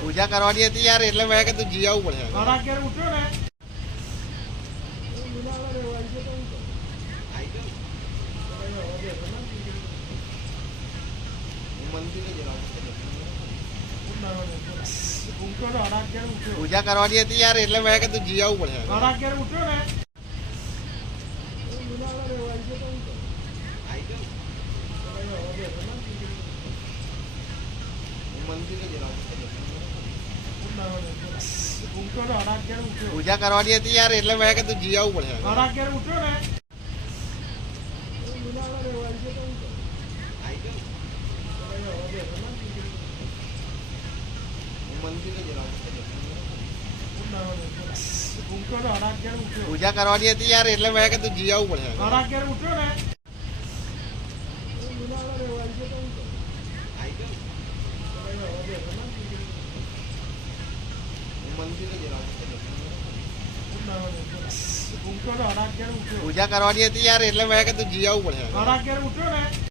પૂજા કરવાની હતી યાર, એટલે મેં કીધું જી આવવું પડે પૂજા કરવાની હતી યાર, એટલે મેં કીધું જી આવવું પડે પૂજા કરવાની હતી યાર, એટલે મેં કીધું જી આવવું પડે. પૂજા કરવાની હતી યાર, એટલે મેં કીધું જી આવવું પડે. પૂજા કરવાની હતી યાર એટલે મેં કીધું જી આવવું પડે